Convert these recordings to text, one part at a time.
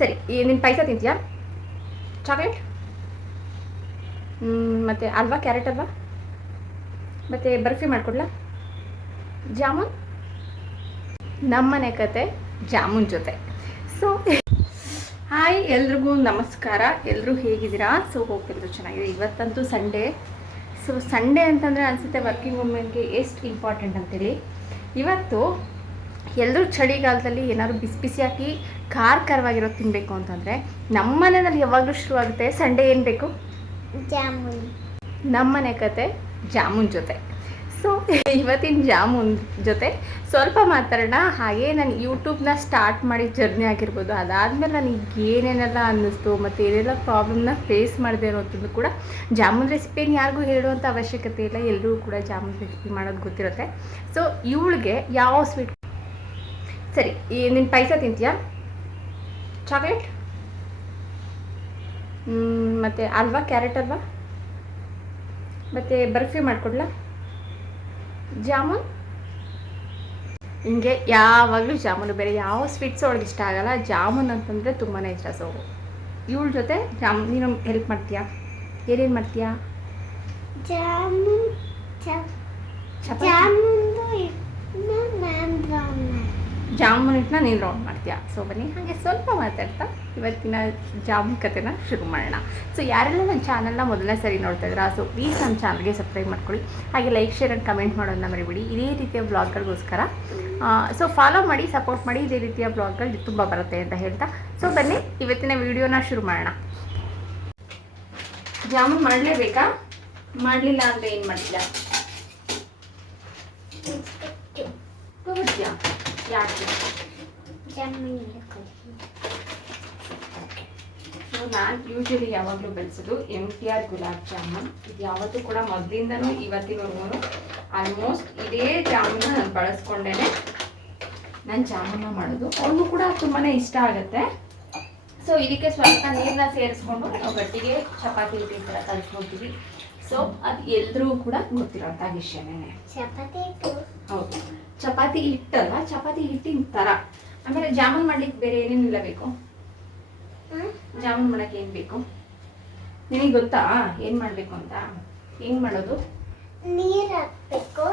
ಸರಿ, ನಿನ್ನ ಪಾಯಸ ತಿಂತೀಯಾ? ಚಾಕ್ಲೇಟ್ ಮತ್ತು ಅಲ್ವಾ, ಕ್ಯಾರೆಟ್ ಅಲ್ವಾ, ಮತ್ತು ಬರ್ಫಿ ಮಾಡಿಕೊಡ್ಲಾ? ಜಾಮೂನ್? ನಮ್ಮನೆ ಕತೆ ಜಾಮೂನ್ ಜೊತೆ. ಸೊ ಹಾಯ್, ಎಲ್ರಿಗೂ ನಮಸ್ಕಾರ. ಎಲ್ಲರೂ ಹೇಗಿದ್ದೀರಾ? ಸೊ ಹೋಪ್ ಎಲ್ಲರೂ ಚೆನ್ನಾಗಿದೆ. ಇವತ್ತಂತೂ ಸಂಡೇ. ಸೊ ಸಂಡೇ ಅಂತಂದರೆ ಅನಿಸುತ್ತೆ ವರ್ಕಿಂಗ್ ವುಮೆನ್ಗೆ ಎಷ್ಟು ಇಂಪಾರ್ಟೆಂಟ್ ಅಂತೇಳಿ. ಇವತ್ತು ಎಲ್ಲರೂ ಚಳಿಗಾಲದಲ್ಲಿ ಏನಾದ್ರು ಬಿಸಿ ಬಿಸಿಯಾಗಿ ಖಾರವಾಗಿರೋದು ತಿನ್ನಬೇಕು ಅಂತಂದರೆ ನಮ್ಮ ಮನೆಯಲ್ಲಿ ಯಾವಾಗಲೂ ಶುರುವಾಗುತ್ತೆ ಸಂಡೇ ಏನು ಬೇಕು? ಜಾಮೂನ್. ನಮ್ಮನೆ ಕತೆ ಜಾಮೂನ್ ಜೊತೆ. ಸೊ ಇವತ್ತಿನ ಜಾಮೂನ್ ಜೊತೆ ಸ್ವಲ್ಪ ಮಾತಾಡೋಣ. ಹಾಗೆ ನಾನು ಯೂಟ್ಯೂಬ್ನ ಸ್ಟಾರ್ಟ್ ಮಾಡಿ ಜರ್ನಿ ಆಗಿರ್ಬೋದು, ಅದಾದಮೇಲೆ ನನಗೆ ಏನೇನೆಲ್ಲ ಅನ್ನಿಸ್ತು ಮತ್ತು ಏನೆಲ್ಲ ಪ್ರಾಬ್ಲಮ್ನ ಫೇಸ್ ಮಾಡಿದೆ ಅನ್ನೋದು ಕೂಡ. ಜಾಮೂನ್ ರೆಸಿಪಿಯನ್ನು ಯಾರಿಗೂ ಹೇಳುವಂಥ ಅವಶ್ಯಕತೆ ಇಲ್ಲ, ಎಲ್ಲರೂ ಕೂಡ ಜಾಮೂನ್ ರೆಸಿಪಿ ಮಾಡೋದು ಗೊತ್ತಿರುತ್ತೆ. ಸೊ ಇವಳಿಗೆ ಯಾವ ಸ್ವೀಟ್? ಸರಿ, ನಿನ್ನ ಪಾಯಸ ತಿಂತೀಯಾ? ಚಾಕ್ಲೇಟ್ ಮತ್ತು ಅಲ್ವಾ, ಕ್ಯಾರೆಟ್ ಅಲ್ವಾ, ಮತ್ತು ಬರ್ಫಿ ಮಾಡಿಕೊಡ್ಲಾ? ಜಾಮೂನ್? ಹಿಂಗೆ ಯಾವಾಗಲೂ ಜಾಮೂನು, ಬೇರೆ ಯಾವ ಸ್ವೀಟ್ಸು ಅವಳಿಗೆ ಇಷ್ಟ ಆಗಲ್ಲ. ಜಾಮೂನ್ ಅಂತಂದರೆ ತುಂಬಾ ಇಷ್ಟ. ಸೊ ಇವಳ ಜೊತೆ ಜಾಮೂನ್ ನೀನು ಹೆಲ್ಪ್ ಮಾಡ್ತೀಯಾ? ಏನೇನು ಮಾಡ್ತೀಯಾ? ಜಾಮೂನ್ ಜಾಮೂನ್ ಹಿಟ್ಟನ್ನ ನೀನು ರೌಂಡ್ ಮಾಡ್ತೀಯಾ? ಸೊ ಬನ್ನಿ ಹಾಗೆ ಸ್ವಲ್ಪ ಮಾತಾಡ್ತಾ ಇವತ್ತಿನ ಜಾಮೂನ್ ಕತೆನ ಶುರು ಮಾಡೋಣ. ಸೊ ಯಾರೆಲ್ಲ ನನ್ನ ಚಾನಲ್ನ ಮೊದಲನೇ ಸರಿ ನೋಡ್ತಾ ಇದ್ದೀರಾ, ಸೊ ಪ್ಲೀಸ್ ನಮ್ಮ ಚಾನಲ್ಗೆ ಸಬ್ಸ್ಕ್ರೈಬ್ ಮಾಡ್ಕೊಳ್ಳಿ. ಹಾಗೆ ಲೈಕ್, ಶೇರ್ ಆ್ಯಂಡ್ ಕಮೆಂಟ್ ಮಾಡೋದನ್ನ ಮರಿಬೇಡಿ. ಇದೇ ರೀತಿಯ ಬ್ಲಾಗ್ಗಳಿಗೋಸ್ಕರ ಸೊ ಫಾಲೋ ಮಾಡಿ, ಸಪೋರ್ಟ್ ಮಾಡಿ. ಇದೇ ರೀತಿಯ ಬ್ಲಾಗ್ಗಳು ತುಂಬ ಬರುತ್ತೆ ಅಂತ ಹೇಳ್ತಾ, ಸೊ ಬನ್ನಿ ಇವತ್ತಿನ ವಿಡಿಯೋನ ಶುರು ಮಾಡೋಣ. ಜಾಮೂನ್ ಮಾಡಲೇಬೇಕಾ? ಮಾಡಲಿಲ್ಲ ಅಂದರೆ ಏನು ಮಾಡ್ತೀಯಾ? ತಗೋತೀಯಾ? ಯಾಕೆ? ಸೊ ನಾನು ಯೂಶ್ವಲಿ ಯಾವಾಗಲೂ ಬೆಳೆಸೋದು MTR ಗುಲಾಬ್ ಜಾಮೂನ್. ಇದು ಯಾವತ್ತೂ ಕೂಡ ಮೊದಲಿಂದನೂ ಇವತ್ತಿನವರೆಗೂ ಆಲ್ಮೋಸ್ಟ್ ಇದೇ ಜಾಮೂನ ನಾನು ಬಳಸ್ಕೊಂಡೇ ನಾನು ಜಾಮೂನ ಮಾಡೋದು. ಅವ್ರಿಗೂ ಕೂಡ ತುಂಬಾ ಇಷ್ಟ ಆಗುತ್ತೆ. ಸೊ ಇದಕ್ಕೆ ಸ್ವಲ್ಪ ನೀರನ್ನ ಸೇರಿಸ್ಕೊಂಡು ನಾವು ಗಟ್ಟಿಗೆ ಚಪಾತಿ ಹಿಟ್ಟು ಈ ಥರ ಕಲಿಸ್ಕೊಳ್ತೀವಿ. ಸೊ ಅದು ಎಲ್ರಿಗೂ ಕೂಡ ಗೊತ್ತಿರೋಂಥ ವಿಷಯನೇ. ಚಪಾತಿ ಹೌದು, ಚಪಾತಿ ಹಿಟ್ಟಲ್ಲ, ಚಪಾತಿ ಹಿಟ್ಟಿನ ಥರ. ಆಮೇಲೆ ಜಾಮೂನ್ ಮಾಡ್ಲಿಕ್ಕೆ ಬೇರೆ ಏನೇನಿಲ್ಲ ಬೇಕು? ಜಾಮೂನ್ ಮಾಡಕ್ಕೆ ಏನು ಬೇಕು ನಿನಗೆ ಗೊತ್ತಾ? ಏನು ಮಾಡಬೇಕು ಅಂತ? ಹೆಂಗ್ ಮಾಡೋದು? ನೀರು ಹಾಕ್ಬೇಕು,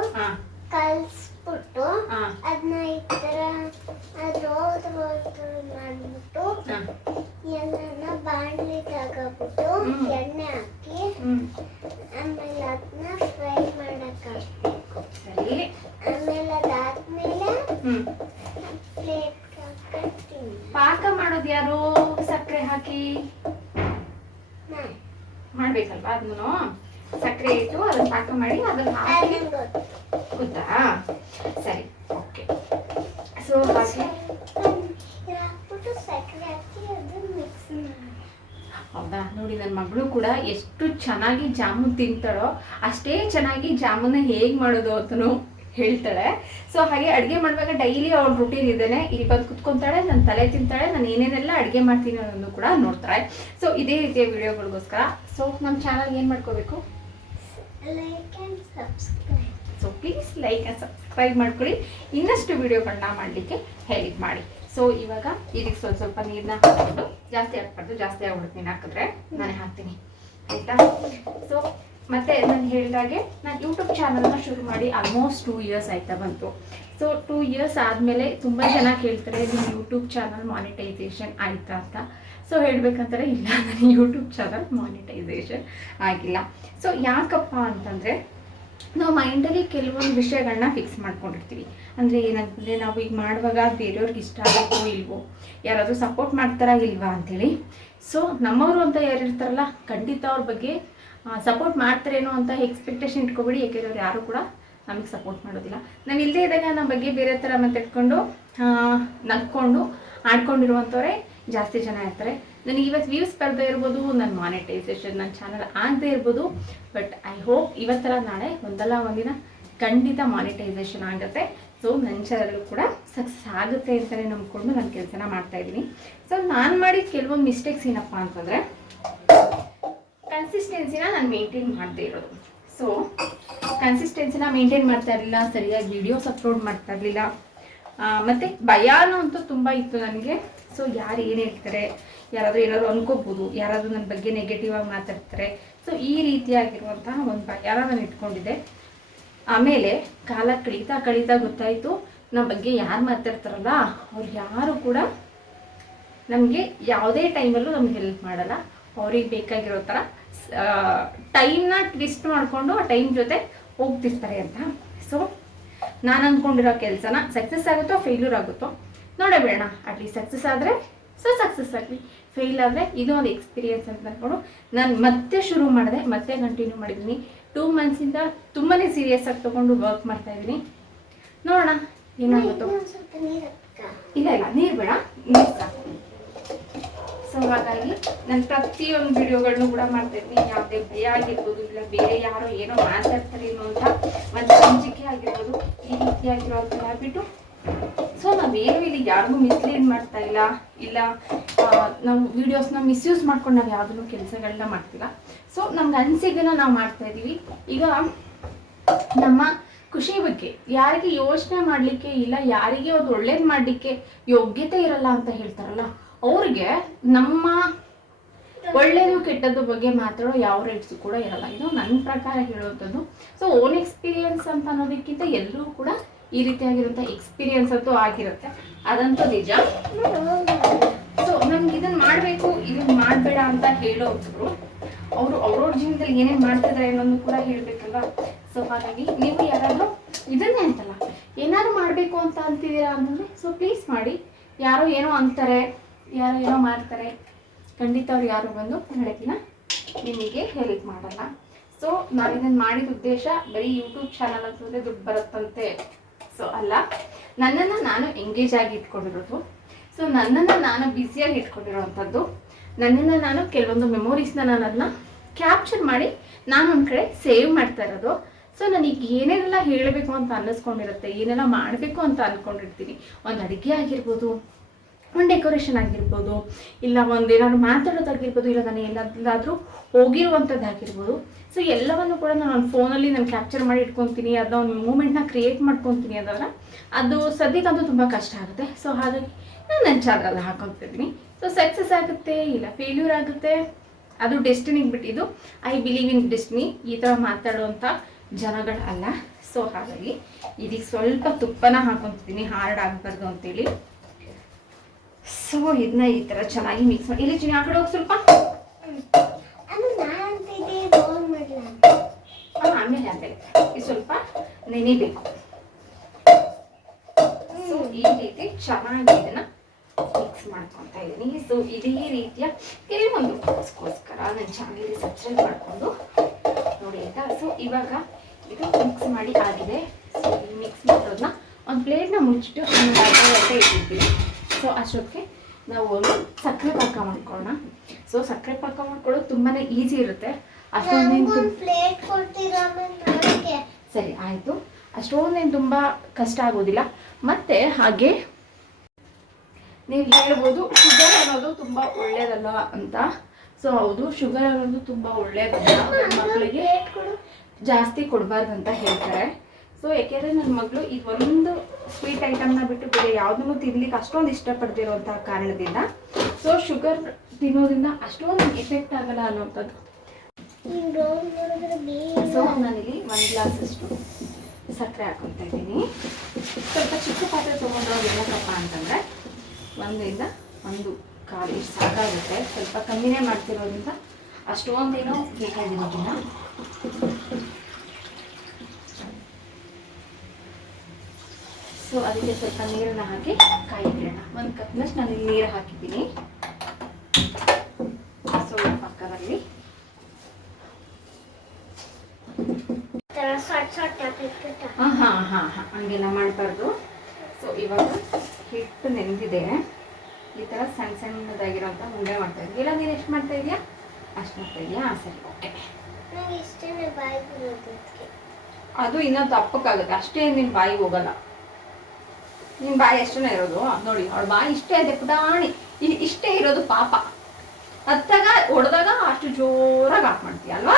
ಕಲ್ಸ್ಬಿಟ್ಟು ಅದನ್ನ ಈ ಥರ ರೋಲ್ ಮಾಡಿಬಿಟ್ಟು ಎಲ್ಲನ ಬಾಣಲಿ ತಗೋಬಿಟ್ಟು ಎಣ್ಣೆ ಹಾಕಿ ಆಮೇಲೆ ಅದನ್ನ ಫ್ರೈ ಮಾಡಕ್ಕೆ ಹಾಕ್ಬೇಕು. ಸರಿ, ಆಮೇಲೆ ಅದಾದ್ಮೇಲೆ ಪ್ಲೇಟ್ ಹಾಕ್ತೀನಿ. ಪಾಕ ಮಾಡೋದು ಯಾರು? ಸಕ್ಕರೆ ಹಾಕಿ ಮಾಡ್ಬೇಕಲ್ವಾ? ಅದನ್ನು ಸಕ್ಕರೆ ಇಟ್ಟು ಅದನ್ನ ಪಾಕ ಮಾಡಿ ಅದನ್ನ ಹಾಕಿ. ಗೊತ್ತಾ? ಸರಿ, ಓಕೆ. ಸೊ ಹಾಕಿ ಹಾಕ್ಬಿಟ್ಟು ಸಕ್ಕರೆ ಹಾಕಿ ಅದನ್ನ ಮಿಕ್ಸ್ ಮಾಡಿ. ಹೌದಾ? ನೋಡಿ, ನನ್ನ ಮಗಳು ಕೂಡ ಎಷ್ಟು ಚೆನ್ನಾಗಿ ಜಾಮೂನ್ ತಿಂತಾಳೋ ಅಷ್ಟೇ ಚೆನ್ನಾಗಿ ಜಾಮೂನ ಹೇಗೆ ಮಾಡೋದು ಅಂತಲೂ ಹೇಳ್ತಾಳೆ. ಸೊ ಹಾಗೆ ಅಡುಗೆ ಮಾಡುವಾಗ ಡೈಲಿ ಅವ್ಳ ರೂಟೀನ್ ಇದ್ದೇನೆ. ಇಲ್ಲಿ ಬಂದು ಕುತ್ಕೊತಾಳೆ, ನನ್ನ ತಲೆ ತಿಂತಾಳೆ, ನಾನು ಏನೇನೆಲ್ಲ ಅಡುಗೆ ಮಾಡ್ತೀನಿ ಅನ್ನೋದು ಕೂಡ ನೋಡ್ತಾಳೆ. ಸೊ ಇದೇ ರೀತಿಯ ವಿಡಿಯೋಗಳಿಗೋಸ್ಕರ ಸೊ ನಮ್ಮ ಚಾನಲ್ ಏನು ಮಾಡ್ಕೋಬೇಕು? Like and subscribe. So please like and subscribe ಮಾಡ್ಕೊಳ್ಳಿ. ಇನ್ನಷ್ಟು ವಿಡಿಯೋಗಳನ್ನ ಮಾಡಲಿಕ್ಕೆ ಹೆಲ್ಪ್ ಮಾಡಿ. ಸೊ ಇವಾಗ ಇದಕ್ಕೆ ಸ್ವಲ್ಪ ನೀರನ್ನ ಹಾಕ್ಕೊಂಡು, ಜಾಸ್ತಿ ಹಾಕ್ಬಾರ್ದು, ಜಾಸ್ತಿ ಆಗ್ಬಿಡುತ್ತೆ. ನೀನು ಹಾಕಿದ್ರೆ ನಾನೇ ಹಾಕ್ತೀನಿ, ಆಯಿತಾ? ಸೊ ಮತ್ತು ನಾನು ಹೇಳಿದಾಗೆ ನಾನು ಯೂಟ್ಯೂಬ್ ಚಾನಲ್ನ ಶುರು ಮಾಡಿ ಆಲ್ಮೋಸ್ಟ್ 2 ಇಯರ್ಸ್ ಆಯ್ತಾ ಬಂತು. ಸೊ 2 ಇಯರ್ಸ್ ಆದಮೇಲೆ ತುಂಬ ಜನ ಕೇಳ್ತಾರೆ, ನಿಮ್ಮ ಯೂಟ್ಯೂಬ್ ಚಾನಲ್ ಮಾನಿಟೈಸೇಷನ್ ಆಯಿತಾ ಅಂತ. ಸೊ ಹೇಳಬೇಕಂತಾರೆ, ಇಲ್ಲ, ನನ್ನ ಯೂಟ್ಯೂಬ್ ಚಾನಲ್ ಮಾನಿಟೈಸೇಷನ್ ಆಗಿಲ್ಲ. ಸೊ ಯಾಕಪ್ಪ ಅಂತಂದರೆ ನಾವು ಮೈಂಡಲ್ಲಿ ಕೆಲವೊಂದು ವಿಷಯಗಳನ್ನ ಫಿಕ್ಸ್ ಮಾಡ್ಕೊಂಡಿರ್ತೀವಿ. ಅಂದರೆ ಏನಂತಂದರೆ ನಾವು ಈಗ ಮಾಡುವಾಗ ಬೇರೆಯವ್ರಿಗೆ ಇಷ್ಟ ಆಗಬೇಕೋ ಇಲ್ವೋ, ಯಾರಾದರೂ ಸಪೋರ್ಟ್ ಮಾಡ್ತಾರಾ ಇಲ್ವಾ ಅಂಥೇಳಿ. ಸೊ ನಮ್ಮವರು ಅಂತ ಯಾರು ಇರ್ತಾರಲ್ಲ, ಖಂಡಿತ ಅವ್ರ ಬಗ್ಗೆ ಸಪೋರ್ಟ್ ಮಾಡ್ತಾರೇನೋ ಅಂತ ಎಕ್ಸ್ಪೆಕ್ಟೇಷನ್ ಇಟ್ಕೊಬೇಡಿ. ಯಾಕೆಂದರೆ ಅವ್ರು ಯಾರು ಕೂಡ ನಮಗೆ ಸಪೋರ್ಟ್ ಮಾಡೋದಿಲ್ಲ. ನಾವು ಇಲ್ಲದೇ ಇದ್ದಾಗ ನಮ್ಮ ಬಗ್ಗೆ ಬೇರೆ ಥರ ಮಾತಾಡ್ಕೊಂಡು ನಕ್ಕೊಂಡು ಆಡ್ಕೊಂಡಿರುವಂಥವ್ರೆ ಜಾಸ್ತಿ ಜನ ಇರ್ತಾರೆ. ನನಗೆ ಇವತ್ತು ವ್ಯೂಸ್ ಬರದೇ ಇರ್ಬೋದು, ನನ್ನ ಮಾನಿಟೈಸೇಷನ್ ನನ್ನ ಚಾನಲ್ ಆಗದೇ ಇರ್ಬೋದು, ಬಟ್ ಐ ಹೋಪ್ ಇವತ್ತರ ನಾಳೆ ಒಂದಲ್ಲ ಒಂದಿನ ಖಂಡಿತ ಮಾನಿಟೈಸೇಷನ್ ಆಗುತ್ತೆ. ಸೊ ನನ್ನ ಚಾನಲ್ ಕೂಡ ಸಕ್ಸಸ್ ಆಗುತ್ತೆ ಅಂತಲೇ ನಂಬ್ಕೊಂಡು ನಾನು ಕೆಲಸನ ಮಾಡ್ತಾಯಿದ್ದೀನಿ. ಸೊ ನಾನು ಮಾಡಿದ ಕೆಲವೊಂದು ಮಿಸ್ಟೇಕ್ಸ್ ಏನಪ್ಪ ಅಂತಂದರೆ, ಕನ್ಸಿಸ್ಟೆನ್ಸಿನ ನಾನು ಮೇಂಟೈನ್ ಮಾಡದೇ ಇರೋದು. ಸೊ ಕನ್ಸಿಸ್ಟೆನ್ಸಿನ ಮೇಂಟೈನ್ ಮಾಡ್ತಾ ಇರಲಿಲ್ಲ, ಸರಿಯಾಗಿ ವೀಡಿಯೋಸ್ ಅಪ್ಲೋಡ್ ಮಾಡ್ತಾ ಇರಲಿಲ್ಲ. ಮತ್ತು ಭಯಾನು ಅಂತೂ ತುಂಬ ಇತ್ತು ನನಗೆ. ಸೊ ಯಾರು ಏನು ಹೇಳ್ತಾರೆ, ಯಾರಾದರೂ ಏನಾದರೂ ಅನ್ಕೋಬೋದು, ಯಾರಾದರೂ ನನ್ನ ಬಗ್ಗೆ ನೆಗೆಟಿವ್ ಆಗಿ ಮಾತಾಡ್ತಾರೆ. ಸೊ ಈ ರೀತಿಯಾಗಿರುವಂತಹ ಒಂದು ಭಯನ ನಾನು ಇಟ್ಕೊಂಡಿದ್ದೆ. ಆಮೇಲೆ ಕಾಲ ಕಳೀತಾ ಗೊತ್ತಾಯಿತು ನಮ್ಮ ಬಗ್ಗೆ ಯಾರು ಮಾತಾಡ್ತಾರಲ್ಲ ಅವ್ರು ಯಾರು ಕೂಡ ನಮಗೆ ಯಾವುದೇ ಟೈಮಲ್ಲೂ ನಮ್ಗೆ ಹೆಲ್ಪ್ ಮಾಡಲ್ಲ. ಅವ್ರಿಗೆ ಬೇಕಾಗಿರೋ ಥರ ಟೈಮ್ನ ಟ್ವಿಸ್ಟ್ ಮಾಡಿಕೊಂಡು ಆ ಟೈಮ್ ಜೊತೆ ಹೋಗ್ತಿರ್ತಾರೆ ಅಂತ. ಸೊ ನಾನು ಅಂದ್ಕೊಂಡಿರೋ ಕೆಲಸನ ಸಕ್ಸಸ್ ಆಗುತ್ತೋ ಫೇಲ್ಯೂರ್ ಆಗುತ್ತೋ ನೋಡೇ ಬೇಡ. ಅಟ್ಲೀಸ್ಟ್ ಸಕ್ಸಸ್ ಆದರೆ ಸಕ್ಸಸ್ ಆಗಲಿ, ಫೇಲ್ ಆದರೆ ಇದು ಒಂದು ಎಕ್ಸ್ಪೀರಿಯನ್ಸ್ ಅಂತ ಅಂದ್ಕೊಂಡು ನಾನು ಮತ್ತೆ ಶುರು ಮಾಡಿದೆ, ಮತ್ತೆ ಕಂಟಿನ್ಯೂ ಮಾಡಿದ್ದೀನಿ. 2 ಮಂತ್ಸಿಂದ ತುಂಬಾ ಸೀರಿಯಸ್ ಆಗಿ ತೊಗೊಂಡು ವರ್ಕ್ ಮಾಡ್ತಾಯಿದ್ದೀನಿ. ನೋಡೋಣ ಏನಾಗುತ್ತೋ. ಇಲ್ಲ ನೀರು ಬೇಡ, ನೀರು ಸಾಕು. ಸೊ ಹಾಗಾಗಿ ನಾನು ಪ್ರತಿಯೊಂದು ವಿಡಿಯೋಗಳನ್ನೂ ಕೂಡ ಮಾಡ್ತಾಯಿದ್ದೀನಿ. ಯಾವುದೇ ಭಯ ಆಗಿರ್ಬೋದು, ಇಲ್ಲ ಬೇರೆ ಯಾರೋ ಏನೋ ಮಾತಾಡ್ತಾರೆ ಅನ್ನೋ ಅಂತ ಒಂದು ಅಂಜಿಕೆ ಆಗಿರ್ಬೋದು, ಈ ರೀತಿಯಾಗಿರೋದು ಹೇಳ್ಬಿಟ್ಟು ಸೊ ನಾವೇನು ಇಲ್ಲಿ ಯಾರಿಗೂ ಮಿಸ್ಲೀಡ್ ಮಾಡ್ತಾ ಇಲ್ಲ ನಾವು ವೀಡಿಯೋಸ್ನ ಮಿಸ್ಯೂಸ್ ಮಾಡ್ಕೊಂಡು ನಾವು ಯಾವುದನ್ನು ಕೆಲಸಗಳನ್ನ ಮಾಡ್ತಿಲ್ಲ. ಸೊ ನಮ್ಗೆ ಅನಿಸಿದ್ದನ್ನು ನಾವು ಮಾಡ್ತಾ ಇದ್ದೀವಿ. ಈಗ ನಮ್ಮ ಖುಷಿ ಬಗ್ಗೆ ಯಾರಿಗೆ ಯೋಚನೆ ಮಾಡಲಿಕ್ಕೆ ಇಲ್ಲ, ಯಾರಿಗೆ ಒಂದು ಒಳ್ಳೇದು ಮಾಡಲಿಕ್ಕೆ ಯೋಗ್ಯತೆ ಇರಲ್ಲ ಅಂತ ಹೇಳ್ತಾರಲ್ಲ, ಅವ್ರಿಗೆ ನಮ್ಮ ಒಳ್ಳೇದು ಕೆಟ್ಟದ್ದು ಬಗ್ಗೆ ಮಾತಾಡೋ ಯಾವ ರೈಟ್ಸು ಕೂಡ ಇರಲ್ಲ. ಇದು ನನ್ನ ಪ್ರಕಾರ ಹೇಳುವಂಥದ್ದು. ಸೊ ಓನ್ ಎಕ್ಸ್ಪೀರಿಯನ್ಸ್ ಅಂತ ಅನ್ನೋದಕ್ಕಿಂತ ಎಲ್ಲರೂ ಕೂಡ ಈ ರೀತಿಯಾಗಿರುವಂಥ ಎಕ್ಸ್ಪೀರಿಯನ್ಸ್ ಅಂತೂ ಆಗಿರುತ್ತೆ, ಅದಂತೂ ನಿಜ. ಸೊ ನಮ್ಗೆ ಇದನ್ನು ಮಾಡಬೇಕು, ಇದನ್ನು ಮಾಡಬೇಡ ಅಂತ ಹೇಳೋರು ಅವ್ರವ್ರ ಜೀವನದಲ್ಲಿ ಏನೇನು ಮಾಡ್ತಿದ್ದಾರೆ ಅನ್ನೋದು ಕೂಡ ಹೇಳಬೇಕಲ್ವ. ಸೊ ಹಾಗಾಗಿ ನೀವು ಯಾರಾದರೂ ಇದನ್ನೇ ಅಂತಲ್ಲ ಏನಾದ್ರು ಮಾಡಬೇಕು ಅಂತ ಅಂತಿದ್ದೀರಾ ಅಂತಂದರೆ ಸೊ ಪ್ಲೀಸ್ ಮಾಡಿ. ಯಾರೋ ಏನೋ ಅಂತಾರೆ, ಯಾರೋ ಏನೋ ಮಾಡ್ತಾರೆ, ಖಂಡಿತ ಅವ್ರು ಯಾರು ಬಂದು ನಾಳೆ ದಿನ ನಿಮಗೆ ಹೆಲ್ಪ್ ಮಾಡಲ್ಲ. ಸೊ ನಾನು ಇದನ್ನು ಮಾಡಿದ ಉದ್ದೇಶ ಬರೀ ಯೂಟ್ಯೂಬ್ ಚಾನಲ್ ಅಂತಂದರೆ ದುಡ್ಡು ಬರುತ್ತಂತೆ ಸೊ ಅಲ್ಲ, ನನ್ನನ್ನು ನಾನು ಎಂಗೇಜ್ ಆಗಿ ಇಟ್ಕೊಂಡಿರೋದು. ಸೊ ನನ್ನನ್ನು ನಾನು ಬ್ಯುಸಿಯಾಗಿ ಇಟ್ಕೊಂಡಿರೋವಂಥದ್ದು, ನನ್ನನ್ನು ನಾನು ಕೆಲವೊಂದು ಮೆಮೊರೀಸ್ನ ನಾನು ಅದನ್ನ ಕ್ಯಾಪ್ಚರ್ ಮಾಡಿ ನಾನು ಒಂದು ಕಡೆ ಸೇವ್ ಮಾಡ್ತಾ ಇರೋದು. ಸೊ ನನಗೆ ಏನೇನೆಲ್ಲ ಹೇಳಬೇಕು ಅಂತ ಅನ್ನಿಸ್ಕೊಂಡಿರುತ್ತೆ, ಏನೆಲ್ಲ ಮಾಡಬೇಕು ಅಂತ ಅಂದ್ಕೊಂಡಿರ್ತೀನಿ, ಒಂದು ಅಡುಗೆ ಆಗಿರ್ಬೋದು, ಒಂದು ಡೆಕೋರೇಷನ್ ಆಗಿರ್ಬೋದು, ಇಲ್ಲ ಒಂದೇನಾದ್ರು ಮಾತಾಡೋದಾಗಿರ್ಬೋದು, ಇಲ್ಲ ನಾನು ಎಲ್ಲಾದರೂ ಹೋಗಿರುವಂಥದ್ದಾಗಿರ್ಬೋದು. ಸೊ ಎಲ್ಲವನ್ನು ಕೂಡ ನಾನು ಒಂದು ಫೋನಲ್ಲಿ ನಾನು ಕ್ಯಾಪ್ಚರ್ ಮಾಡಿ ಇಟ್ಕೊತೀನಿ, ಅದನ್ನ ಒಂದು ಮೂಮೆಂಟ್ನ ಕ್ರಿಯೇಟ್ ಮಾಡ್ಕೊತೀನಿ. ಅದು ಸದ್ಯಕ್ಕಂತೂ ತುಂಬ ಕಷ್ಟ ಆಗುತ್ತೆ. ಸೊ ಹಾಗಾಗಿ ನಾನು ನನ್ನ ಚಾನಲ್ ಹಾಕೊತಿದ್ದೀನಿ. ಸೊ ಸಕ್ಸಸ್ ಆಗುತ್ತೆ ಇಲ್ಲ ಫೇಲ್ಯೂರ್ ಆಗುತ್ತೆ, ಅದು ಡೆಸ್ಟಿನಿಗೆ ಬಿಟ್ಟಿದ್ದು. I believe in destiny. ಈ ಥರ ಮಾತಾಡುವಂಥ ಜನಗಳಲ್ಲ. ಸೊ ಹಾಗಾಗಿ ಇದಕ್ಕೆ ಸ್ವಲ್ಪ ತುಪ್ಪನ ಹಾಕೊತಿದ್ದೀನಿ, ಹಾರ್ಡ್ ಆಗಬಾರ್ದು ಅಂತೇಳಿ. ಸೊ ಇದನ್ನ ಈ ಥರ ಚೆನ್ನಾಗಿ ಮಿಕ್ಸ್ ಮಾಡಿ. ಇಲ್ಲಿ ಆ ಕಡೆ ಹೋಗಿ ಸ್ವಲ್ಪ ಆಮೇಲೆ ಆಮೇಲೆ ಇದು ಸ್ವಲ್ಪ ನೆನಿಬೇಕು. ಸೊ ಈ ರೀತಿ ಚೆನ್ನಾಗಿ ಇದನ್ನ ಮಿಕ್ಸ್ ಮಾಡ್ಕೊತಾ ಇದ್ದೀನಿ. ಸೊ ಇದೇ ರೀತಿಯ ಕೆಲವೊಂದು ಟಿಪ್ಸ್ಗೋಸ್ಕರ ನನ್ನ ಚಾನಲ್ಗೆ ಸಬ್ಸ್ಕ್ರೈಬ್ ಮಾಡಿಕೊಂಡು ನೋಡಿ ಆಯ್ತಾ. ಸೊ ಇವಾಗ ಇದು ಮಿಕ್ಸ್ ಮಾಡಿ ಆಗಿದೆ. ಸೊ ಈ ಮಿಕ್ಸ್ ಮಾಡೋದನ್ನ ಒಂದು ಪ್ಲೇಟ್ನ ಮುಚ್ಚಿಟ್ಟು ಒಂದು ಅರ್ಧ ಗಂಟೆ ಇಟ್ಟಿರ್ತೀನಿ. ಸೊ ಅಷ್ಟೊತ್ತಿಗೆ ನಾವು ಒಂದು ಸಕ್ಕರೆ ಪಾಕ ಮಾಡ್ಕೊಳ್ಳೋಣ. ಸೊ ಸಕ್ಕರೆ ಪಾಕ ಮಾಡ್ಕೊಳ್ಳೋದು ತುಂಬಾ ಈಸಿ ಇರುತ್ತೆ. ಅಷ್ಟೊಂದೇನು ಸರಿ ಆಯಿತು, ಅಷ್ಟೊಂದೇನು ತುಂಬ ಕಷ್ಟ ಆಗೋದಿಲ್ಲ. ಮತ್ತು ಹಾಗೆ ನೀವು ಹೇಳ್ಬೋದು ಶುಗರ್ ಅನ್ನೋದು ತುಂಬ ಒಳ್ಳೆಯದಲ್ಲ ಅಂತ. ಸೊ ಹೌದು, ಶುಗರ್ ಅನ್ನೋದು ತುಂಬ ಒಳ್ಳೆಯದಲ್ಲ, ಮಕ್ಕಳಿಗೆ ಜಾಸ್ತಿ ಕೊಡಬಾರ್ದು ಅಂತ ಹೇಳ್ತಾರೆ. ಸೊ ಯಾಕೆಂದರೆ ನನ್ನ ಮಗಳು ಈ ಒಂದು ಸ್ವೀಟ್ ಐಟಮ್ನ ಬಿಟ್ಟು ಬೇರೆ ಯಾವುದನ್ನು ತಿನ್ಲಿಕ್ಕೆ ಅಷ್ಟೊಂದು ಇಷ್ಟಪಡ್ತಿರುವಂತಹ ಕಾರಣದಿಂದ ಸೊ ಶುಗರ್ ತಿನ್ನೋದ್ರಿಂದ ಅಷ್ಟೊಂದು ಎಫೆಕ್ಟ್ ಆಗಲ್ಲ ಅನ್ನೋಂಥದ್ದು. ಸೊ ನಾನಿಲ್ಲಿ 1 ಗ್ಲಾಸಷ್ಟು ಸಕ್ಕರೆ ಹಾಕೊತಾ ಇದ್ದೀನಿ. ಸ್ವಲ್ಪ ಚಿಕ್ಕ ಪಾತ್ರೆ ತೊಗೊಂಡ್ರೆ ಏನಕ್ಕಪ್ಪ ಅಂತಂದರೆ 1 to 1.25 ಸಾಕಾಗುತ್ತೆ. ಸ್ವಲ್ಪ ಕಮ್ಮಿನೇ ಮಾಡ್ತಿರೋದ್ರಿಂದ ಅಷ್ಟೊಂದೇನೋ ಬೇಕಾಗಿರೋದಿಲ್ಲ. ಸೊ ಅದಕ್ಕೆ ಸ್ವಲ್ಪ ನೀರನ್ನು ಹಾಕಿ ಕಾಯಿ ಇಡೋಣ. 1 ಕಪ್ನಷ್ಟು ನಾನು ಇಲ್ಲಿ ನೀರು ಹಾಕಿದ್ದೀನಿ. ಸೊ ಪಕ್ಕದಲ್ಲಿ ಹಾಂ ಹಂಗೆಲ್ಲ ಮಾಡಬಾರ್ದು. ಸೊ ಇವಾಗ ಹಿಟ್ಟು ನೆನೆದಿದೆ. ಈ ಥರ ಸಣ್ಣದಾಗಿರೋಂಥ ಉಂಡೆ ಮಾಡ್ತಾ ಇದ್ದೀವಿ. ಇಲ್ಲ ನೀನು ಎಷ್ಟು ಮಾಡ್ತಾ ಇದೆಯಾ ಅಷ್ಟು ಮಾಡ್ತಾ ಇದೆಯಾ? ಸರಿ, ಓಕೆ. ಅದು ಇನ್ನೊಂದು ದಪ್ಪಕ್ಕಾಗುತ್ತೆ, ಅಷ್ಟೇ ನಿನ್ನ ಬಾಯಿಗೆ ಹೋಗಲ್ಲ. ನಿನ್ನ ಬಾಯಿ ಎಷ್ಟೇ ಇರೋದು ನೋಡಿ, ಅವಳ ಬಾಯಿ ಇಷ್ಟೇ ಇದೆ ಪುಟಾಣಿ, ಇಷ್ಟೇ ಇರೋದು ಪಾಪ. ಹತ್ತಾಗ ಹೊಡೆದಾಗ ಅಷ್ಟು ಜೋರಾಗಿ ಆಫ್ ಮಾಡ್ತೀಯ ಅಲ್ವಾ?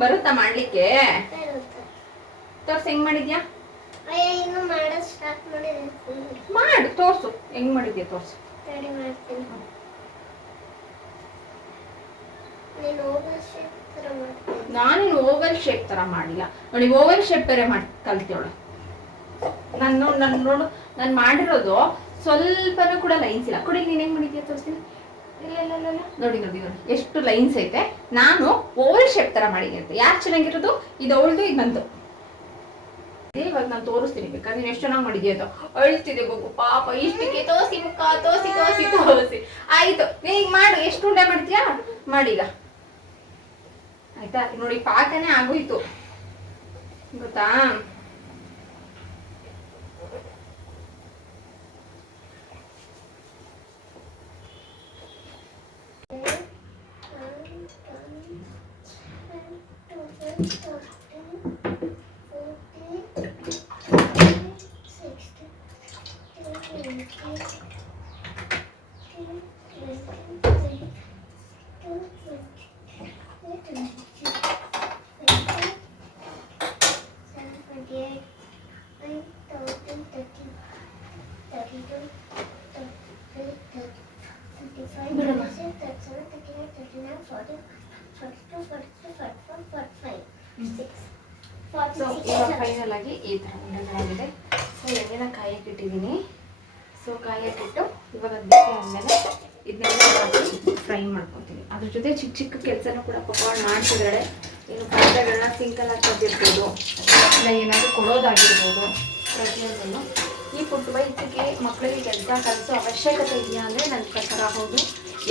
ಬರುತ್ತಾ ಮಾಡ್ಲಿಕ್ಕೆ? ತೋರ್ಸು ಹೆಂಗ್ ಮಾಡಿದ್ಯಾ? ಇನ್ನು ಮಾಡೋದು ಸ್ಟಾರ್ಟ್ ಮಾಡಿದ್ದೀನಿ. ಮಾಡು, ತೋರ್ಸು ಹೆಂಗ್ ಮಾಡಿದ್ಯಾ ತೋರ್ಸು. ರೆಡಿ ಮಾಡ್ತೀನಿ. ನೀನು ಓವಲ್ ಶೇಪ್ ಥರ ಮಾಡ್ತೀನಿ. ನಾನೇನು ಓವಲ್ ಶೇಪ್ ತರ ಮಾಡಿಲ್ಲ ನೋಡಿ, ಓವಲ್ ಶೇಪ್ ಬೇರೆ ಮಾಡಿ ಕಲ್ತಿವಳು. ನಾನು ನೋಡು, ನಾನು ಮಾಡಿರೋದು ಸ್ವಲ್ಪನೂ ಕೂಡ ಲೈನ್ಸ್ ಇಲ್ಲ. ಕೊಡಿ, ನೀನ್ ಹೆಂಗ್ ಮಾಡಿದ್ಯಾ ತೋರಿಸ್ತೀನಿ. ಇಲ್ಲ ಇಲ್ಲ ಇಲ್ಲ ನೋಡಿ ನೋಡಿ ನೋಡಿ ಎಷ್ಟು ಲೈನ್ಸ್ ಐತೆ. ನಾನು ಓವಲ್ ಶೇಪ್ ತರ ಮಾಡಿದ್ದೆ. ಯಾರು ಚೆನ್ನಾಗಿರೋದು? ಇದು ಅವಳ್ದು, ಇದು ನಂದು. ಇವಾಗ ನಾನು ತೋರಿಸ್ತೀನಿ ಬೇಕಾದ್ರೆ. ನೀನು ಎಷ್ಟು ಚೆನ್ನಾಗಿ ಮಾಡಿದ್ಯಾ ಅಂತ ಅಳ್ತಿದೆ ಬಗ್ಗು ಪಾಪ. ಇಷ್ಟಕ್ಕೆ ತೋರಿಸಿ ಮುಖ, ತೋರಿಸಿ ತೋರಿಸಿ ತೋರಿಸಿ. ಆಯ್ತು, ನೀನ್ ಮಾಡು. ಎಷ್ಟು ಉಂಡೆ ಮಾಡ್ತೀಯಾ ಮಾಡೀಗ, ಆಯ್ತಾ? ನೋಡಿ ಪಾಕನೇ ಆಗೋಯ್ತು ಗೊತ್ತಾ. ಸೊ ಇವಾಗ ಫೈನಲ್ ಆಗಿ ಈ ಥರ ಉಂಡೆಗಳಾಗಿದೆ. ಸೊ ಎಣ್ಣೆನ ಕಾಯಕ್ಕೆ ಇಟ್ಟಿದ್ದೀನಿ. ಸೊ ಕಾಯಕ್ಕಿಟ್ಟು ಇವಾಗ ಬಿಸಿ ಆದಮೇಲೆ ಇದನ್ನೆಲ್ಲ ಹಾಕಿ ಫ್ರೈ ಮಾಡ್ಕೊತೀನಿ. ಅದ್ರ ಜೊತೆ ಚಿಕ್ಕ ಚಿಕ್ಕ ಕೆಲಸನೂ ಕೂಡ ಪಕೋಡ ಮಾಡ್ತಿದ್ದಾಳೆ. ಏನು ಪಾತ್ರೆಗಳನ್ನ ಸಿಂಕಲ್ಲಿ ಹಾಕೋದಿರ್ಬೋದು, ಇಲ್ಲ ಏನಾದರೂ ಕೊಡೋದಾಗಿರ್ಬೋದು, ಪ್ರತಿಯೊಂದನ್ನು. ಈ ಪುಟ್ಟ ವಯಸ್ಸಿಗೆ ಮಕ್ಕಳಿಗೆ ಕೆಲಸ ಕಲಿಸೋ ಅವಶ್ಯಕತೆ ಇದೆಯಾ ಅಂದರೆ ನನ್ನ ಪ್ರಕಾರ ಹೌದು.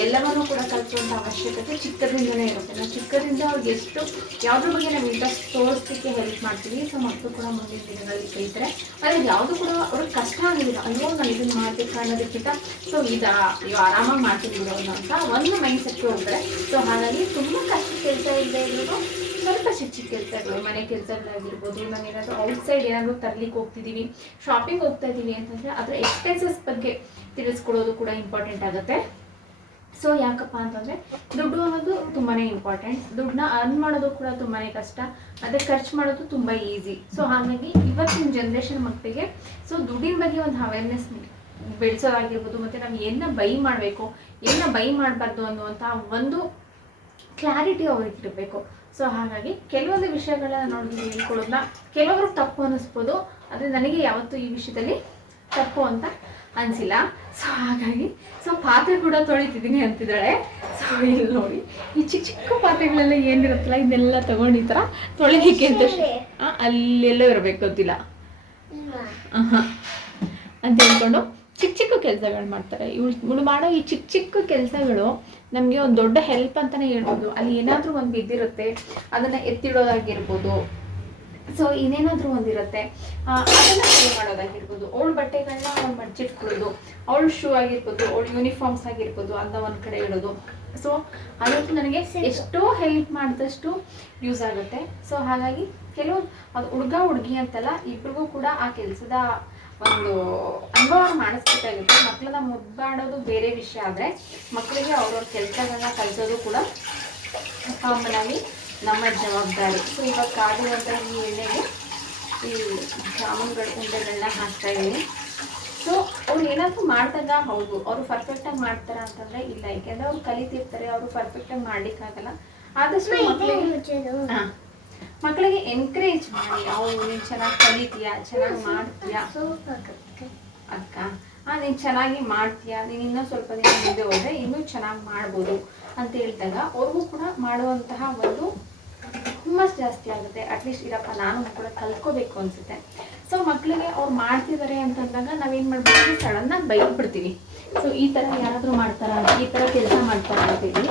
ಎಲ್ಲವನ್ನೂ ಕೂಡ ಕಲಿಸುವಂಥ ಅವಶ್ಯಕತೆ ಚಿಕ್ಕದಿಂದಲೇ ಇರುತ್ತೆ. ನಾವು ಚಿಕ್ಕದಿಂದ ಅವ್ರಿಗೆ ಎಷ್ಟು ಯಾವುದ್ರ ಬಗ್ಗೆ ನಾವು ಇಂಟ್ರೆಸ್ಟ್ ತೋರಿಸ್ಲಿಕ್ಕೆ ಹೆಲ್ಪ್ ಮಾಡ್ತೀವಿ. ಸೊ ಮಕ್ಕಳು ಕೂಡ ಮುಂದಿನ ದಿನಗಳಲ್ಲಿ ಕಲಿತಾರೆ. ಆದರೆ ಯಾವುದು ಕೂಡ ಅವ್ರಿಗೆ ಕಷ್ಟ ಆಗಿಲ್ಲ, ಅಯ್ಯೋ ನಾನು ಇದನ್ನು ಮಾಡಬೇಕು ಅನ್ನೋದಕ್ಕಿಂತ ಸೊ ಇವು ಆರಾಮಾಗಿ ಮಾಡ್ತೀನಿ ಬಿಡೋದು ಅಂತ ಒಂದು ಮೈಂಡ್ ಸೆಟ್ಗೆ ಹೋಗ್ತಾರೆ. ಸೊ ಹಾಗಾಗಿ ತುಂಬ ಕಷ್ಟ ಕೆಲಸ ಇಲ್ಲದೆ ಇರೋದು ಸ್ವಲ್ಪ ಚಿಕ್ಕ ಚಿಕ್ಕ ಕೆಲಸಗಳು, ಮನೆ ಕೆಲಸಗಳಾಗಿರ್ಬೋದು, ನಾನು ಏನಾದರೂ ಔಟ್ಸೈಡ್ ಏನಾದರೂ ತರಲಿಕ್ಕೆ ಹೋಗ್ತಿದ್ದೀವಿ, ಶಾಪಿಂಗ್ ಹೋಗ್ತಾ ಇದ್ದೀವಿ ಅಂತಂದರೆ ಅದರ ಎಕ್ಸ್ಪೆನ್ಸಸ್ ಬಗ್ಗೆ ತಿಳಿಸ್ಕೊಡೋದು ಕೂಡ ಇಂಪಾರ್ಟೆಂಟ್ ಆಗುತ್ತೆ. ಸೊ ಯಾಕಪ್ಪ ಅಂತಂದರೆ ದುಡ್ಡು ಅನ್ನೋದು ತುಂಬಾ ಇಂಪಾರ್ಟೆಂಟ್. ದುಡ್ಡನ್ನ ಅರ್ನ್ ಮಾಡೋದು ಕೂಡ ತುಂಬಾ ಕಷ್ಟ, ಅದೇ ಖರ್ಚು ಮಾಡೋದು ತುಂಬ ಈಸಿ. ಸೊ ಹಾಗಾಗಿ ಇವತ್ತಿನ ಜನ್ರೇಷನ್ ಮಕ್ಕಳಿಗೆ ಸೊ ದುಡ್ಡಿನ ಬಗ್ಗೆ ಒಂದು ಅವೇರ್ನೆಸ್ ಬೆಳೆಸೋದಾಗಿರ್ಬೋದು, ಮತ್ತು ನಾವು ಏನ ಬೈ ಮಾಡಬೇಕು, ಏನ ಬೈ ಮಾಡಬಾರ್ದು ಅನ್ನುವಂಥ ಒಂದು ಕ್ಲಾರಿಟಿ ಅವ್ರಿಗೆ ಇರಬೇಕು. ಸೊ ಹಾಗಾಗಿ ಕೆಲವೊಂದು ವಿಷಯಗಳನ್ನ ನೋಡಿ ಹೇಳ್ಕೊಳ್ಳೋದನ್ನ ಕೆಲವರು ತಪ್ಪು ಅನ್ನಿಸ್ಬೋದು, ಆದರೆ ನನಗೆ ಯಾವತ್ತೂ ಈ ವಿಷಯದಲ್ಲಿ ತಪ್ಪು ಅಂತ ಅನಿಸಿಲ್ಲ. ಸೊ ಹಾಗಾಗಿ ಸೊ ಪಾತ್ರೆ ಕೂಡ ತೊಳಿತಿದ್ದೀನಿ ಅಂತಿದ್ದಾಳೆ. ಸೊ ಇಲ್ಲಿ ನೋಡಿ ಈ ಚಿಕ್ಕ ಚಿಕ್ಕ ಪಾತ್ರೆಗಳೆಲ್ಲ ಏನಿರುತ್ತಲ್ಲ ಇದನ್ನೆಲ್ಲ ತೊಗೊಂಡು ಈ ಥರ ತೊಳಿಲಿಕ್ಕೆ ಅಂತ ಅಲ್ಲೆಲ್ಲೋ ಇರಬೇಕು ಗೊತ್ತಿಲ್ಲ ಅಂತ ಹೇಳ್ಕೊಂಡು ಚಿಕ್ಕ ಚಿಕ್ಕ ಕೆಲಸಗಳು ಮಾಡ್ತಾರೆ. ಇವಳು ಮಾಡೋ ಈ ಚಿಕ್ಕ ಚಿಕ್ಕ ಕೆಲಸಗಳು ನಮಗೆ ಒಂದು ದೊಡ್ಡ ಹೆಲ್ಪ್ ಅಂತಲೇ ಹೇಳ್ಬೋದು. ಅಲ್ಲಿ ಏನಾದರೂ ಒಂದು ಬಿದ್ದಿರುತ್ತೆ, ಅದನ್ನು ಎತ್ತಿಡೋದಾಗಿರ್ಬೋದು, ಸೊ ಇನ್ನೇನಾದರೂ ಒಂದಿರುತ್ತೆ ಅದನ್ನು ಸರಿ ಮಾಡೋದಾಗಿರ್ಬೋದು, ಅವಳ ಬಟ್ಟೆಗಳನ್ನ ಅವ್ಳು ಮಡ್ಚಿಟ್ಕೊಳ್ಳೋದು, ಅವಳ ಶೂ ಆಗಿರ್ಬೋದು, ಅವಳ ಯೂನಿಫಾರ್ಮ್ಸ್ ಆಗಿರ್ಬೋದು ಅಂತ ಒಂದು ಕಡೆ ಇಡೋದು. ಸೊ ಅದಂತೂ ನನಗೆ ಎಷ್ಟೋ ಹೆಲ್ಪ್ ಮಾಡಿದಷ್ಟು ಯೂಸ್ ಆಗುತ್ತೆ. ಸೊ ಹಾಗಾಗಿ ಕೆಲವು ಅದು ಹುಡುಗ ಹುಡುಗಿ ಅಂತಲ್ಲ, ಇಬ್ರಿಗೂ ಕೂಡ ಆ ಕೆಲಸದ ಒಂದು ಅನುಭವ ಮಾಡಿಸ್ಬೇಕಾಗುತ್ತೆ. ಮಕ್ಕಳನ್ನ ಮುದ್ದಾಡೋದು ಬೇರೆ ವಿಷಯ, ಆದರೆ ಮಕ್ಕಳಿಗೆ ಅವ್ರವ್ರ ಕೆಲಸಗಳನ್ನ ಕಲಿಸೋದು ಕೂಡ ಕಾಮನಾಗಿ ನಮ್ಮ ಜವಾಬ್ದಾರಿ. ಸೊ ಇವಾಗ ಕಾದಿರುವಂಥ ಈ ಎಣ್ಣೆಗೆ ಈ ಜಾಮೂನ್ಗಳ ಉಂಡೆಗಳನ್ನ ಹಾಕ್ತಾ ಇದ್ದೀನಿ. ಸೊ ಅವ್ರು ಏನಾದರೂ ಮಾಡಿದಾಗ ಹೌದು ಅವರು ಪರ್ಫೆಕ್ಟಾಗಿ ಮಾಡ್ತಾರ ಅಂತಂದರೆ ಇಲ್ಲ, ಯಾಕೆಂದರೆ ಅವ್ರು ಕಲಿತಿರ್ತಾರೆ, ಅವರು ಪರ್ಫೆಕ್ಟಾಗಿ ಮಾಡಲಿಕ್ಕಾಗಲ್ಲ. ಆದಷ್ಟು ಮಕ್ಕಳಿಗೆ ಎನ್ಕರೇಜ್ ಮಾಡಿ, ಅವ್ರು ನೀನು ಚೆನ್ನಾಗಿ ಕಲಿತೀಯಾ, ಚೆನ್ನಾಗಿ ಮಾಡ್ತೀಯಾ ಅಕ್ಕ, ನೀನು ಚೆನ್ನಾಗಿ ಮಾಡ್ತೀಯಾ, ನೀನು ಇನ್ನೂ ಸ್ವಲ್ಪ ದಿನ ಮುಂದೆ ಹೋದರೆ ಇನ್ನೂ ಚೆನ್ನಾಗಿ ಮಾಡ್ಬೋದು ಅಂತ ಹೇಳಿದಾಗ ಅವ್ರಿಗೂ ಕೂಡ ಮಾಡುವಂತಹ ಒಂದು ಹುಮ್ಮಸ್ ಜಾಸ್ತಿ ಆಗುತ್ತೆ. ಅಟ್ಲೀಸ್ಟ್ ಇರಪ್ಪ ನಾನು ಕೂಡ ಕಲ್ತ್ಕೋಬೇಕು ಅನಿಸುತ್ತೆ. ಸೊ ಮಕ್ಕಳಿಗೆ ಅವ್ರು ಮಾಡ್ತಿದ್ದಾರೆ ಅಂತಂದಾಗ ನಾವೇನು ಮಾಡ್ಬಿಡ್ತೀವಿ, ಸಡನ್ನಾಗಿ ಬೈದ್ಬಿಡ್ತೀವಿ. ಸೊ ಈ ಥರ ಯಾರಾದರೂ ಮಾಡ್ತಾರಾ, ಈ ಥರ ಕೆಲಸ ಮಾಡ್ತಾರಾ ಅಂತೇಳಿ.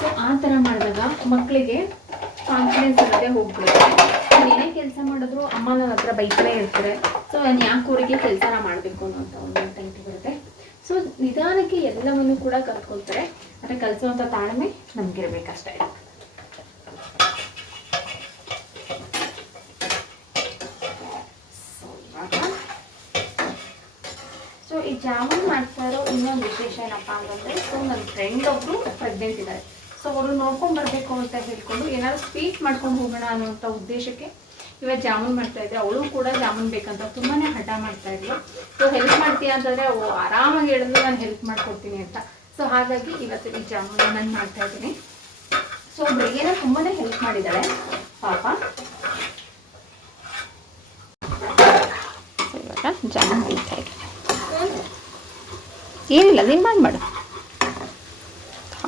ಸೊ ಆ ಥರ ಮಾಡಿದಾಗ ಮಕ್ಕಳಿಗೆ ಕಾನ್ಫಿಡೆನ್ಸ್ ಅನ್ನೋದೇ ಹೋಗ್ಬಿಡುತ್ತೆ. ನಾನು ಏನೇ ಕೆಲಸ ಮಾಡಿದ್ರು ಅಮ್ಮ ನನ್ನ ಹತ್ರ ಬೈತಾನೆ ಇರ್ತಾರೆ. ಸೊ ನಾನು ಯಾಕೆ ಊರಿಗೆ ಕೆಲಸನ ಮಾಡಬೇಕು ಅನ್ನೋಂಥ ಒಂದು ಮೆಂಟಾಲಿಟಿ ಬರುತ್ತೆ. ಸೊ ನಿಧಾನಕ್ಕೆ ಎಲ್ಲವನ್ನೂ ಕೂಡ ಕಲ್ತ್ಕೊಳ್ತಾರೆ, ಆದರೆ ಕಲಿಸುವಂಥ ತಾಳ್ಮೆ ನಮಗಿರ್ಬೇಕಷ್ಟೇ. ಸೊ ಈ ಜಾಮೂನ್ ಮಾಡ್ತಾ ಇರೋ ಇನ್ನೊಂದು ವಿಶೇಷ ಏನಪ್ಪ ಅಂತಂದರೆ, ಸೊ ನನ್ನ ಫ್ರೆಂಡ್ ಒಬ್ಬರು ಪ್ರೆಗ್ನೆಂಟ್ ಇದ್ದಾರೆ. ಸೊ ಅವರು ನೋಡ್ಕೊಂಡು ಬರಬೇಕು ಅಂತ ಹೇಳ್ಕೊಂಡು ಏನಾದ್ರು ಸ್ವೀಟ್ ಮಾಡ್ಕೊಂಡು ಹೋಗೋಣ ಅನ್ನೋಂಥ ಉದ್ದೇಶಕ್ಕೆ ಇವತ್ತು ಜಾಮೂನ್ ಮಾಡ್ತಾ ಇದ್ದೆ, ಅವಳು ಕೂಡ ಜಾಮೂನ್ ಬೇಕಂತ ತುಂಬಾ ಹಠ ಮಾಡ್ತಾ ಇದ್ಲು. ಸೊ ಹೆಲ್ಪ್ ಮಾಡ್ತೀಯ ಅಂತಂದರೆ ಆರಾಮಾಗಿ ಹೇಳಿದ್ರು ನಾನು ಹೆಲ್ಪ್ ಮಾಡ್ಕೊಡ್ತೀನಿ ಅಂತ. ಸೊ ಹಾಗಾಗಿ ಇವತ್ತು ಈ ಜಾಮೂನ್ ನಾನು ಮಾಡ್ತಾ ಇದ್ದೀನಿ. ಸೊ ಬೆಳಿಗ್ಗೆನ ತುಂಬಾ ಹೆಲ್ಪ್ ಮಾಡಿದ್ದಾಳೆ ಪಾಪ. ಇವಾಗ ಜಾಮೂನ್ ಬೇಯ್ತಾ ಇದೆ. ಏನಿಲ್ಲ, ನೀನು ಮಾಡು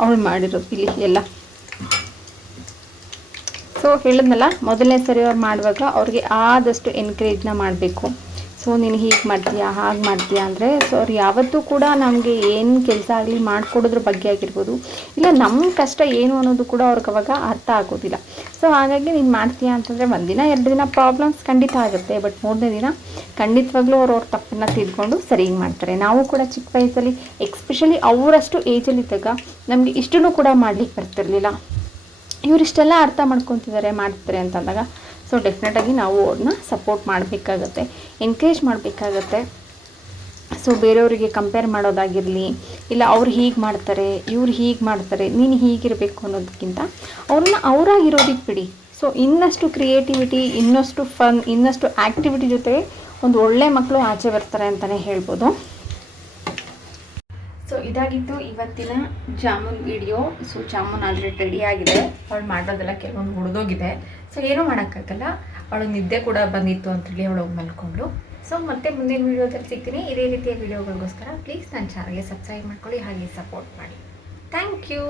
ಅವಳು ಮಾಡಿರೋದು ಇಲ್ಲಿ ಎಲ್ಲ. ಸೊ ಹೇಳಿದ್ನಲ್ಲ, ಮೊದಲನೇ ಸರಿ ಅವ್ರು ಮಾಡುವಾಗ ಅವ್ರಿಗೆ ಆದಷ್ಟು ಎನ್ಕರೇಜ್ನ ಮಾಡಬೇಕು. ಸೊ ನೀನು ಹೀಗೆ ಮಾಡ್ತೀಯಾ ಹಾಗೆ ಮಾಡ್ತೀಯಾ ಅಂದರೆ, ಸೊ ಅವ್ರು ಯಾವತ್ತೂ ಕೂಡ ನಮಗೆ ಏನು ಕೆಲಸ ಆಗಲಿ ಮಾಡಿಕೊಡೋದ್ರ ಬಗ್ಗೆ ಆಗಿರ್ಬೋದು, ಇಲ್ಲ ನಮ್ಮ ಕಷ್ಟ ಏನು ಅನ್ನೋದು ಕೂಡ ಅವ್ರಿಗೆ ಅವಾಗ ಅರ್ಥ ಆಗೋದಿಲ್ಲ. ಸೊ ಹಾಗಾಗಿ ನೀನು ಮಾಡ್ತೀಯಾ ಅಂತಂದರೆ ಒಂದಿನ 2 ದಿನ ಪ್ರಾಬ್ಲಮ್ಸ್ ಖಂಡಿತ ಆಗುತ್ತೆ, ಬಟ್ 3ನೇ ದಿನ ಖಂಡಿತವಾಗ್ಲೂ ಅವ್ರ ತಪ್ಪನ್ನು ತಿದ್ಕೊಂಡು ಸರಿಗೆ ಮಾಡ್ತಾರೆ. ನಾವು ಕೂಡ ಚಿಕ್ಕ ವಯಸ್ಸಲ್ಲಿ ಎಕ್ಸ್ಪೆಷಲಿ ಅವರಷ್ಟು ಏಜಲ್ಲಿದ್ದಾಗ ನಮಗೆ ಇಷ್ಟನ್ನು ಕೂಡ ಮಾಡಲಿಕ್ಕೆ ಬರ್ತಿರ್ಲಿಲ್ಲ. ಇವರಿಷ್ಟೆಲ್ಲ ಅರ್ಥ ಮಾಡ್ಕೊತಿದ್ದಾರೆ ಮಾಡ್ತಾರೆ ಅಂತಂದಾಗ ಸೊ ಡೆಫಿನೆಟಾಗಿ ನಾವು ಅವ್ರನ್ನ ಸಪೋರ್ಟ್ ಮಾಡಬೇಕಾಗತ್ತೆ, ಎನ್ಕರೇಜ್ ಮಾಡಬೇಕಾಗತ್ತೆ. ಸೊ ಬೇರೆಯವರಿಗೆ ಕಂಪೇರ್ ಮಾಡೋದಾಗಿರಲಿ, ಇಲ್ಲ ಅವ್ರು ಹೀಗೆ ಮಾಡ್ತಾರೆ ಇವ್ರು ಹೀಗೆ ಮಾಡ್ತಾರೆ ನೀನು ಹೀಗಿರಬೇಕು ಅನ್ನೋದಕ್ಕಿಂತ ಅವ್ರನ್ನ ಅವರಾಗಿರೋದಕ್ಕೆ ಬಿಡಿ. ಸೊ ಇನ್ನಷ್ಟು ಕ್ರಿಯೇಟಿವಿಟಿ, ಇನ್ನಷ್ಟು ಫನ್, ಇನ್ನಷ್ಟು ಆ್ಯಕ್ಟಿವಿಟಿ ಜೊತೆಗೆ ಒಂದು ಒಳ್ಳೆ ಮಕ್ಕಳು ಆಚೆ ಬರ್ತಾರೆ ಅಂತಲೇ ಹೇಳ್ಬೋದು. ಸೊ ಇದಾಗಿತ್ತು ಇವತ್ತಿನ jamun video. So jamun already ready ಆಗಿದೆ. ಅವಳು ಮಾಡೋದೆಲ್ಲ ಕೆಲವೊಂದು ಉಳಿದೋಗಿದೆ. ಸೊ ಏನೂ ಮಾಡೋಕ್ಕಾಗಲ್ಲ, ಅವಳು ನಿದ್ದೆ ಕೂಡ ಬಂದಿತ್ತು ಅಂತೇಳಿ ಅವಳು ಮಲ್ಕೊಂಡ್ಳು. ಸೊ ಮತ್ತೆ ಮುಂದಿನ ವೀಡಿಯೋದಲ್ಲಿ ಸಿಗ್ತೀನಿ. ಇದೇ ರೀತಿಯ ವೀಡಿಯೋಗಳಿಗೋಸ್ಕರ ಪ್ಲೀಸ್ ನನ್ನ ಚಾನಲ್ಗೆ ಸಬ್ಸ್ಕ್ರೈಬ್ ಮಾಡ್ಕೊಳ್ಳಿ, ಹಾಗೆ ಸಪೋರ್ಟ್ ಮಾಡಿ. Thank you.